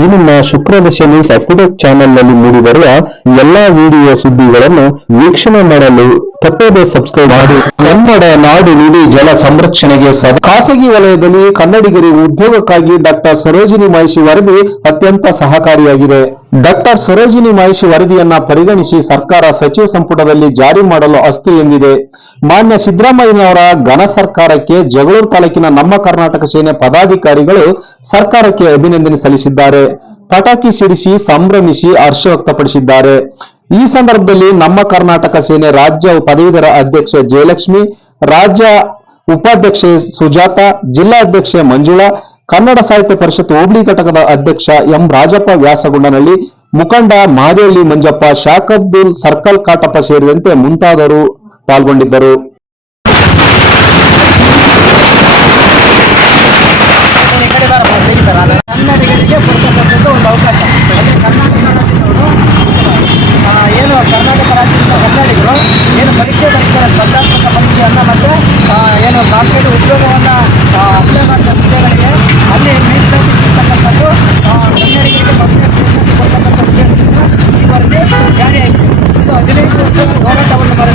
ಈ ನಿಮ್ಮ ಶುಕ್ರದಶನಿ ನ್ಯೂಸ್ನಲ್ಲಿ ಚಾನೆಲ್ನಲ್ಲಿ ಮೂಡಿಬರುವ ಎಲ್ಲಾ ವಿಡಿಯೋ ಸುದ್ದಿಗಳನ್ನು ವೀಕ್ಷಣೆ ಮಾಡಲು ತಪ್ಪದೇ ಸಬ್ಸ್ಕ್ರೈಬ್ ಮಾಡಿ. ಕನ್ನಡ ನಾಡು ನುಡಿ ಜಲ ಸಂರಕ್ಷಣೆಗೆ ಖಾಸಗಿ ವಲಯದಲ್ಲಿ ಕನ್ನಡಿಗರಿಗೆ ಉದ್ಯೋಗಕ್ಕಾಗಿ ಡಾಕ್ಟರ್ ಸರೋಜಿನಿ ಮಹಿಷಿ ವರದಿ ಅತ್ಯಂತ ಸಹಕಾರಿಯಾಗಿದೆ. ಡಾಕ್ಟರ್ ಸರೋಜಿನಿ ಮಹಿಷಿ ವರದಿಯನ್ನ ಪರಿಗಣಿಸಿ ಸರ್ಕಾರ ಸಚಿವ ಸಂಪುಟದಲ್ಲಿ ಜಾರಿ ಮಾಡಲು ಅಸ್ತು ಎಂದಿದೆ. ಮಾನ್ಯ ಸಿದ್ದರಾಮಯ್ಯನವರ ಘನ ಸರ್ಕಾರಕ್ಕೆ ಜಗಳೂರು ತಾಲೂಕಿನ ನಮ್ಮ ಕರ್ನಾಟಕ ಸೇನೆ ಪದಾಧಿಕಾರಿಗಳು ಸರ್ಕಾರಕ್ಕೆ ಅಭಿನಂದನೆ ಸಲ್ಲಿಸಿದ್ದಾರೆ. ಪಟಾಕಿ ಸಿಡಿಸಿ ಸಂಭ್ರಮಿಸಿ ಹರ್ಷ ವ್ಯಕ್ತಪಡಿಸಿದ್ದಾರೆ. ಈ ಸಂದರ್ಭದಲ್ಲಿ ನಮ್ಮ ಕರ್ನಾಟಕ ಸೇನೆ ರಾಜ್ಯ ಪದವೀಧರ ಅಧ್ಯಕ್ಷೆ ಜಯಲಕ್ಷ್ಮಿ, ರಾಜ್ಯ ಉಪಾಧ್ಯಕ್ಷೆ ಸುಜಾತ ಜಿಲ್ಲಾಧ್ಯಕ್ಷೆ ಮಂಜುಳಾ, ಕನ್ನಡ ಸಾಹಿತ್ಯ ಪರಿಷತ್ ಹೋಬಳಿ ಘಟಕದ ಅಧ್ಯಕ್ಷ ಎಂ ರಾಜಪ್ಪ ವ್ಯಾಸಗುಂಡನಹಳ್ಳಿ, ಮುಖಂಡ ಮಾದೇಹಳ್ಳಿ ಮಂಜಪ್ಪ ಶಾಖಬ್ದುಲ್ ಸರ್ಕಲ್ ಕಾಟಪ್ಪ ಸೇರಿದಂತೆ ಮುಂತಾದವರು ಪಾಲ್ಗೊಂಡಿದ್ದರು ಕೊಡ್ತಕ್ಕಂಥದ್ದು ಒಂದು ಅವಕಾಶ ಅದೇ ಕರ್ನಾಟಕ ರಾಜ್ಯದವರು ಆ, ಏನು ಕರ್ನಾಟಕ ರಾಜ್ಯದ ಕನ್ನಡಿಗರು ಏನು ಪರೀಕ್ಷೆ ಬರೀತಾರೆ ಪರೀಕ್ಷೆಯನ್ನು ಮತ್ತು ಏನು ಕಾರ್ಪೊರೇಟ್ ಉದ್ಯೋಗವನ್ನು ಅಪ್ಲೈ ಮಾಡ್ತಾರೆ ಹುದ್ದೆಗಳಿಗೆ ಅಲ್ಲಿ ಮೀಸಲಾತಿ ಸಿಗ್ತಕ್ಕಂಥದ್ದು ಕನ್ನಡಿಗರಿಗೆ ಪ್ರಿಫರೆನ್ಸ್ ಕೊಡ್ತಕ್ಕಂಥ ಈ ವರದಿ ಜಾರಿಯಾಗಿದೆ. ಇದು ಹದಿನೈದು ವರ್ಷ ಹೋರಾಟವನ್ನು ಮಾಡಿ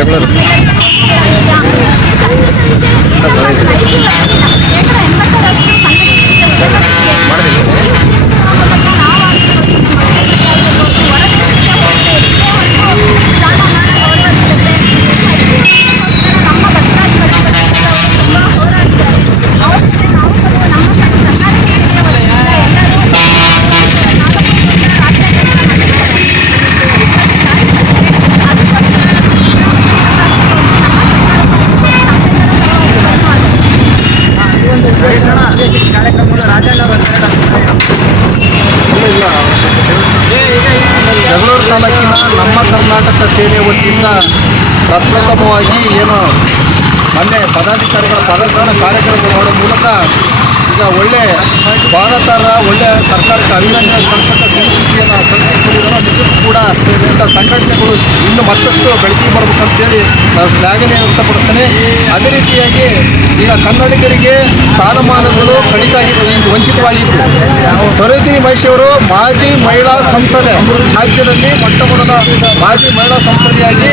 ಜಗಳೂರು ಈ ಒಂದು ಉದ್ದೇಶಿಸಿ ಕಾರ್ಯಕ್ರಮಗಳು ರಾಜಣ್ಣ ಜಗಳೂರು ತಾಲೂಕಿನ ನಮ್ಮ ಕರ್ನಾಟಕ ಸೇನೆ ವತಿಯಿಂದ ಪ್ರಪ್ರಥಮವಾಗಿ ಏನು ಮೊನ್ನೆ ಪದಾಧಿಕಾರಿಗಳ ಪದಗ್ರಹಣ ಕಾರ್ಯಕ್ರಮ ಮಾಡೋ ಮೂಲಕ ಒಳ್ಳೆ ಭಾರತರ ಒಳ್ಳೆ ಸರ್ಕಾರಕ್ಕೆ ಅಭಿನಂದನೆ ಸಲ್ಲಿಸಕ್ಕೆ ಸಂಸ್ಕೃತಿಯನ್ನು ಸಲ್ಲಿಸಿಕೊಂಡಿದ್ದಾರೆ ನಿಜಕ್ಕೂ ಕೂಡ ಇಂಥ ಸಂಘಟನೆಗಳು ಇನ್ನು ಮತ್ತಷ್ಟು ಬೆಳಕಿ ಬರಬೇಕಂತೇಳಿ ನಾನು ಶ್ಲಾಘನೆ ವ್ಯಕ್ತಪಡಿಸ್ತೇನೆ. ಅದೇ ರೀತಿಯಾಗಿ ಈಗ ಕನ್ನಡಿಗರಿಗೆ ಸ್ಥಾನಮಾನಗಳು ಕಡಿತ ವಂಚಿತವಾಗಿತ್ತು ಸರೋಜಿನಿ ಮಹೇಶ್ ಅವರು ಮಾಜಿ ಮಹಿಳಾ ಸಂಸದೆ ರಾಜ್ಯದಲ್ಲಿ ಮೊಟ್ಟ ಮೊದಲ ಮಾಜಿ ಮಹಿಳಾ ಸಂಸದೆಯಾಗಿ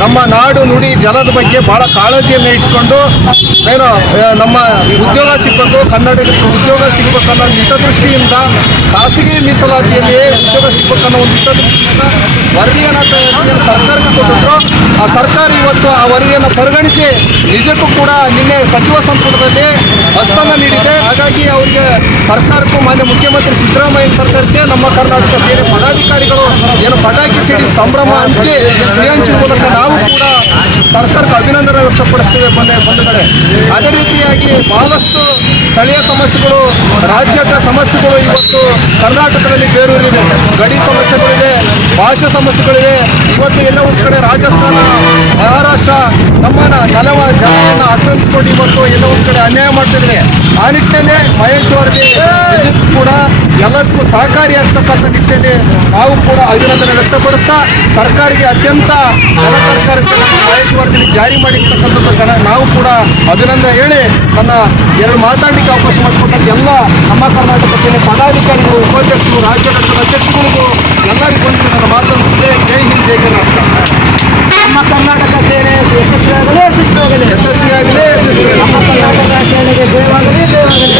ನಮ್ಮ ನಾಡು ನುಡಿ ಜಲದ ಬಗ್ಗೆ ಬಹಳ ಕಾಳಜಿಯನ್ನು ಇಟ್ಕೊಂಡು ಏನು, ನಮ್ಮ ಉದ್ಯೋಗ ಸಿಗಬೇಕು ಕನ್ನಡಿಗರಿಗೆ ಉದ್ಯೋಗ ಸಿಗಬೇಕನ್ನೋ ಹಿತದೃಷ್ಟಿಯಿಂದ ಖಾಸಗಿ ಮೀಸಲಾತಿಯಲ್ಲಿಯೇ ಉದ್ಯೋಗ ಸಿಗಬೇಕನ್ನೋ ಒಂದು ಹಿತದೃಷ್ಟಿಯಿಂದ ವರದಿಯನ್ನು ತಯಾರಿಸಿ ಸರ್ಕಾರಕ್ಕೆ ಕೊಟ್ಟಿದ್ರು. ಆ ಸರ್ಕಾರ ಇವತ್ತು ಆ ವರದಿಯನ್ನು ಪರಿಗಣಿಸಿ ನಿಜಕ್ಕೂ ಕೂಡ ನಿನ್ನೆ ಸಚಿವ ಸಂಪುಟದಲ್ಲಿ ಹಸ್ತನ್ನು ನೀಡಿದೆ. ಹಾಗಾಗಿ ಅವರಿಗೆ ಸರ್ಕಾರಕ್ಕೂ ಮಾನ್ಯ ಮುಖ್ಯಮಂತ್ರಿ ಸಿದ್ದರಾಮಯ್ಯ ಸರ್ಕಾರಕ್ಕೆ ನಮ್ಮ ಕರ್ನಾಟಕ ಸೇರಿ ಪದಾಧಿಕಾರಿಗಳು ಏನು ಪಟಾಕಿ ಸಿಡಿ ಸಂಭ್ರಮ ಹಂಚಿ ಸಿಹಿ ಹಂಚಿನ ಮೂಲಕ ನಾವು ಕೂಡ ಸರ್ಕಾರಕ್ಕೆ ಅಭಿನಂದನೆ ವ್ಯಕ್ತಪಡಿಸ್ತೇವೆ ಬಂದೆ ಕಡೆ. ಅದೇ ರೀತಿಯಾಗಿ ಬಹಳಷ್ಟು ಸ್ಥಳೀಯ ಸಮಸ್ಯೆಗಳು ರಾಜ್ಯದ ಸಮಸ್ಯೆಗಳು ಇವತ್ತು ಕರ್ನಾಟಕದಲ್ಲಿ ಬೇರೂರಿವೆ ಗಡಿ ಸಮಸ್ಯೆಗಳಿವೆ, ಭಾಷೆ ಸಮಸ್ಯೆಗಳಿವೆ. ಇವತ್ತು ಎಲ್ಲ ಒಂದು ಕಡೆ ರಾಜಸ್ಥಾನ, ಮಹಾರಾಷ್ಟ್ರ ನಮ್ಮ ನೆಲವ ಜನರನ್ನು ಆಕ್ರಮಿಸಿಕೊಂಡು ಇವತ್ತು ಎಲ್ಲ ಒಂದು ಕಡೆ ಅನ್ಯಾಯ ಮಾಡ್ತಿದ್ದೇವೆ ಆ ನಿಟ್ಟಿನಲ್ಲಿ ಮಹೇಶ್ವರ್ಗೆ ಕೂಡ ಎಲ್ಲದಕ್ಕೂ ಸಹಕಾರಿಯಾಗ್ತಕ್ಕಂಥ ನಿಟ್ಟಿನಲ್ಲಿ ನಾವು ಕೂಡ ಅಭಿನಂದನೆ ವ್ಯಕ್ತಪಡಿಸ್ತಾ ಸರ್ಕಾರಿಗೆ ಅತ್ಯಂತ ಜನ ಸರ್ಕಾರಕ್ಕೆ ನಮ್ಮ ಮಹೇಶ್ ವರದಿ ಜಾರಿ ಮಾಡಿರ್ತಕ್ಕಂಥದ್ದು ನಾವು ಕೂಡ ಅಭಿನಂದನೆ ಹೇಳಿ ನನ್ನ ಎರಡು ಮಾತಾಡಲಿಕ್ಕೆ ಅವಕಾಶ ಮಾಡಿಕೊಟ್ಟಂತ ಎಲ್ಲ ನಮ್ಮ ಕರ್ನಾಟಕ ಸೇನೆ ಪದಾಧಿಕಾರಿಗಳು ಉಪಾಧ್ಯಕ್ಷರು ರಾಜ್ಯ ಘಟಕದ ಅಧ್ಯಕ್ಷಗಳಿಗೂ ಎಲ್ಲರಿಗೂ ಒಂದು ನನ್ನ ಮಾತನ್ನು ಮುಗಿಸಿದೆ. ಜೈ ಹಿಂದ್ ಜೈ ಕರ್ನಾಟಕ. ನಮ್ಮ ಕರ್ನಾಟಕ ಸೇನೆ ಯಶಸ್ವಿಯಾಗಲಿ ಯಶಸ್ವಿಯಾಗಲಿ. ಯಶಸ್ವಿಯಾಗಲಿ ನಮ್ಮ ಯಶಸ್ವಿಯಾಗಲಿ ಕರ್ನಾಟಕ ಸೇನೆಗೆ ಜಯವಾಗಲಿ ಜಯವಾಗಲಿ.